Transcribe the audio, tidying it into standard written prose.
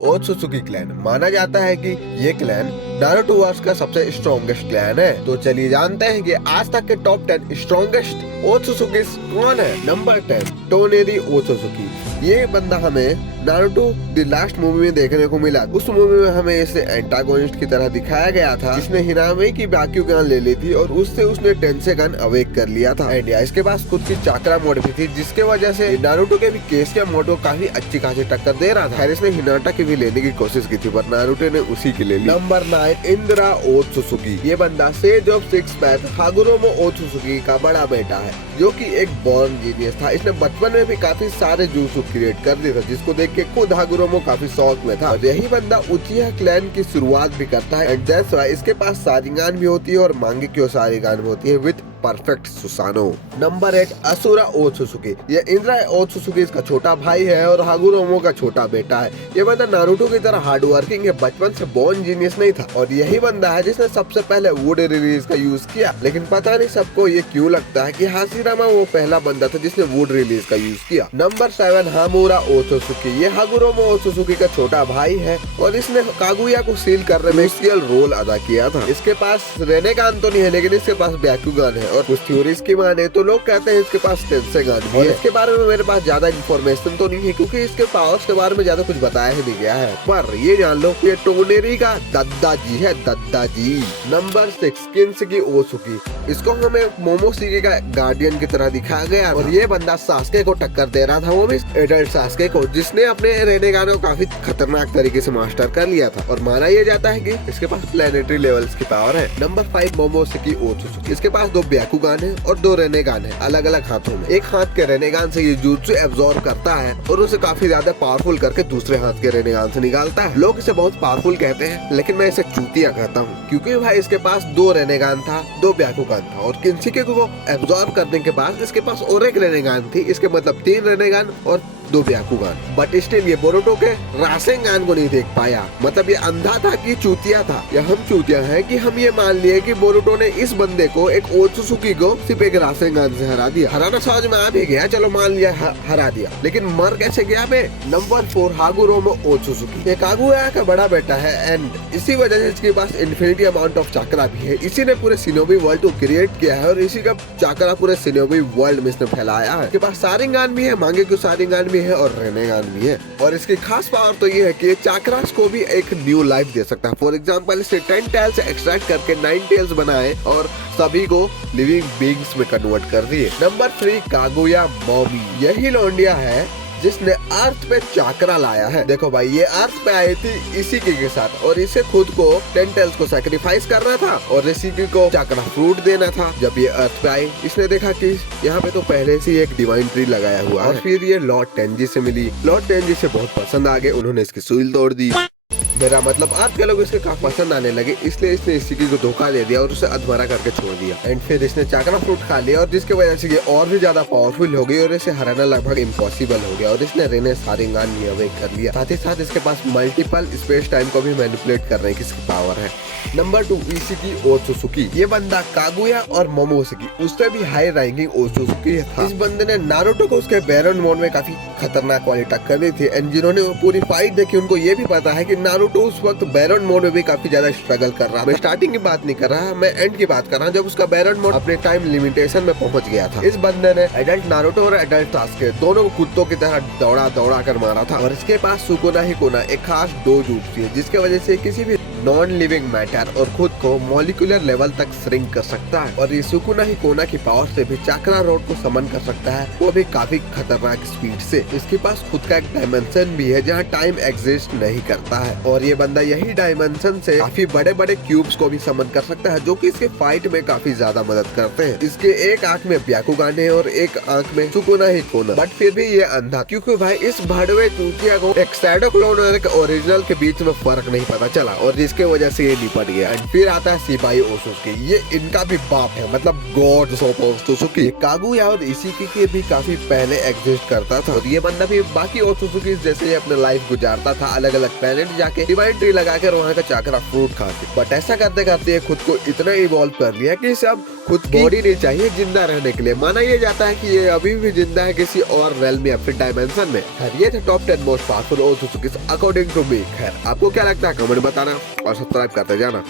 ओत्सुसुकी clan माना जाता है कि ये क्लैन नारुतो वर्स का सबसे स्ट्रॉन्गेस्ट क्लैन है। तो चलिए जानते हैं कि आज तक के टॉप 10 स्ट्रॉन्गेस्ट ओत्सुसुकी कौन है। नंबर 10 टोनेरी ओत्सुसुकी। ये बंदा हमें नारुतो द लास्ट मूवी में देखने को मिला। उस मूवी में हमें इसे एंटागोनिस्ट की तरह दिखाया गया था, जिसने हिनामे की बाक्युगन ले ली थी और उससे उसने टेंसेगन अवेक कर लिया था। एंड इसके पास खुद की चाक्रा मोड भी थी, जिसके वजह से नारुतो के भी केस के मोटो काफी अच्छी खासी टक्कर दे रहा था। खैर इसने हिनाटा की भी लेने की कोशिश की थी, पर नारुतो ने उसी की ले ली। नंबर 9 इंद्रा ओत्सुसुकी। ये बंदा सेज ऑफ सिक्स पैथ हागुरोमो ओत्सुसुकी का बड़ा बेटा है, जो कि एक बॉर्न जीनियस था। इसने बचपन में भी काफी सारे जूसु क्रिएट कर दिए थे, जिसको देख के खुद हागुरोमो काफी शौक में था। और यही बंदा उचिहा क्लैन की शुरुआत भी करता है। एंड दैट्स व्हाई इसके पास सारिगान भी होती है और मांगेक्यो सारिगान भी होती है विद परफेक्ट सुसानो। नंबर 8 असुरा ओत्सुसुकी। ये इंद्रा ओत्सुसुकी इसका छोटा भाई है और हागुरोमो का छोटा बेटा है। ये बंदा नारुतो की तरह हार्ड वर्किंग है, बचपन से बॉर्न जीनियस नहीं था। और यही बंदा है जिसने सबसे पहले वुड रिलीज का यूज किया। लेकिन पता नहीं सबको ये क्यों लगता है कि हाशिरामा वो पहला बंदा था जिसने वुड रिलीज का यूज किया। नंबर 7 हामुरा ओत्सुसुकी। ये हागुरोमो ओत्सुसुकी का छोटा भाई है और इसने कागुया को सील करने में क्रूशियल रोल अदा किया था। इसके पास रेनेगान तो नहीं है, लेकिन इसके पास ब्याकुगान है। और कुछ थ्योरीज की माने तो लोग कहते हैं इसके पास टेंसेगान भी है। इसके बारे में मेरे पास ज्यादा इन्फॉर्मेशन तो नहीं है, क्योंकि इसके पावर्स के बारे में ज्यादा कुछ बताया ही नहीं गया है। पर ये जान लो ये टोनेरी का दादाजी है, दादाजी। नंबर 6 किन्सुकी ओत्सुकी। इसको हमें मोमोशिगे का गार्डियन की तरह दिखाया गया और ये बंदा सास्के को टक्कर दे रहा था, वो भी एडल्ट सास्के को, जिसने अपने रेनेगान को काफी खतरनाक तरीके से मास्टर कर लिया था। और माना यह जाता है कि इसके पास प्लेनेटरी लेवल्स की पावर है। नंबर 5 मोमोशिगी ओत्सुसुकी। इसके पास 2 ब्याकुगान है और 2 रेनेगान है, अलग अलग हाथों में। एक हाथ के रेनेगान से ये jutsu एब्जॉर्ब करता है और उसे काफी ज्यादा पावरफुल करके दूसरे हाथ के रेनेगान से निकालता है। लोग इसे बहुत पावरफुल कहते हैं, लेकिन मैं इसे चूतिया कहता हूँ, क्योंकि भाई इसके पास 2 रेनेगान था, 2 ब्याकुगान था। और किन्सुकी को एब्जॉर्ब करने के बाद इसके पास और एक रेनेगान थी। इसके मतलब 3 रेनेगान और 2 ब्याकुगान। बट स्टिल ये बोरुतो के रासेंगान को नहीं देख पाया। मतलब ये अंधा था कि चूतिया था। या हम चूतिया हैं कि हम ये मान लिए कि बोरुतो ने इस बंदे को, एक ओत्सुसुकी को, सिर्फ एक रासेंगान से हरा दिया। हराना समझ में आ भी गया, चलो मान लिया हरा दिया, लेकिन मर कैसे गया बे। नंबर 4 हागुरोमो ओत्सुसुकी। ये कागुया का बड़ा बेटा है एंड इसी वजह से इसके पास इन्फिनिटी अमाउंट ऑफ चाक्रा भी है। इसी ने पूरे शिनोबी वर्ल्ड को क्रिएट किया है और इसी का चाक्रा पूरे शिनोबी वर्ल्ड में इसने फैलाया है। इसके पास सारिगान भी है, मांगेक्यो सारिगान भी है और रेनेगान भी है। और इसकी खास पावर तो ये है कि ये चाक्रास को भी एक न्यू लाइफ दे सकता है। फॉर एग्जांपल इसे 10 टेल्स से एक्सट्रैक्ट करके 9 टेल्स बनाए और सभी को लिविंग बीइंग्स में कन्वर्ट कर दिए। Number 3 Kaguya mommy. यही लौंडिया है जिसने अर्थ पे चाक्रा लाया है। देखो भाई ये अर्थ पे आई थी इशिकी के साथ और इसे खुद को 10 टेल्स को सैक्रिफाइस करना था और इशिकी को चाक्रा फ्रूट देना था। जब ये अर्थ पे आई इसने देखा कि यहाँ पे तो पहले से एक डिवाइन ट्री लगाया हुआ है। और फिर ये लॉर्ड टेंजी से मिली। लॉर्ड टेंजी से बहुत पसंद आ गए, उन्होंने इसकी सूल तोड़ दी। मेरा मतलब आज के लोग इसके काफी पसंद आने लगे, इसलिए इसने इशिकी को धोखा दे दिया और उसे अधमरा करके छोड़ दिया। एंड फिर इसने चाक्रा फ्रूट खा लिया और जिसकी वजह से ये और भी ज्यादा पावरफुल हो गई और इसे हराना लगभग इम्पॉसिबल हो गया। और इसने रेने सारिगान अवेक कर लिया। साथ ही साथ इसके पास मल्टीपल स्पेस टाइम को भी मैनिपुलेट करने की इसकी पावर है। नंबर 2 इशिकी ओत्सुसुकी। ये बंदा कागुया और मोमोशिगी उससे भी हाई रैंकिंग ओत्सुसुकी था। इस बंदे ने नारुतो को उसके बैरन मोड में काफी खतरनाक वाली टक्कर दी थी। एंड जिन्होंने पूरी फाइट देखी उनको ये भी पता है कि नारुतो उस वक्त बैरन मोड में भी काफी ज्यादा स्ट्रगल कर रहा। मैं स्टार्टिंग की बात नहीं कर रहा, मैं एंड की बात कर रहा हूँ, जब उसका बैरन मोड अपने टाइम लिमिटेशन में पहुंच गया था। इस बंदे ने एडल्ट नारुतो और एडल्ट सास्के दोनों को कुत्तों की तरह दौड़ा कर मारा था। और इसके पास सुकुना हिकुना एक खास डोजूट्सु है, जिसके वजह से किसी भी नॉन लिविंग मैटर और खुद को मॉलिक्यूलर लेवल तक श्रिंक कर सकता है। और ये सुकुना हिकुना की पावर से भी चाक्रा रोड को समन कर सकता है, वो भी काफी खतरनाक स्पीड से। इसके पास खुद का एक डायमेंशन भी है जहाँ टाइम एग्जिस्ट नहीं करता है। और ये बंदा यही डायमेंशन से काफी बड़े बड़े क्यूब्स को भी समन कर सकता है, जो कि इसके फाइट में काफी ज्यादा मदद करते हैं। इसके एक आंख में ब्याकुगान है और एक आंख में सुकुना हिकुना, बट फिर भी ये अंधा, क्योंकि भाई इस भड़वे चूतिया को एक शैडो क्लोन और एक ओरिजिनल के बीच में फर्क नहीं पता चला और जिसके वजह से ये निपट गया। एंड फिर आता है सिपाही ओत्सुसुकी। ये इनका भी बाप है, मतलब गॉड ऑफ ओत्सुसुकी। कागुया और इशिकी के भी काफी पहले एग्जिस्ट करता था और ये बंदा भी बाकी ओत्सुसुकी जैसे अपने लाइफ गुजारता था, अलग अलग प्लेनेट जाके डिवाइन ट्री लगाकर वहाँ का चाकरा फ्रूट खाती, बट ऐसा करते करते ये खुद को इतना इवॉल्व कर लिया कि इसे अब खुद की बॉडी नहीं चाहिए जिंदा रहने के लिए। माना ये जाता है कि ये अभी भी जिंदा है किसी और रेल्म या फिर डायमेंशन में। खैर ये थे top 10 most powerful Otsutsukis according to me. खैर आपको क्या लगता है कमेंट बताना और सब्सक्राइब करते जाना।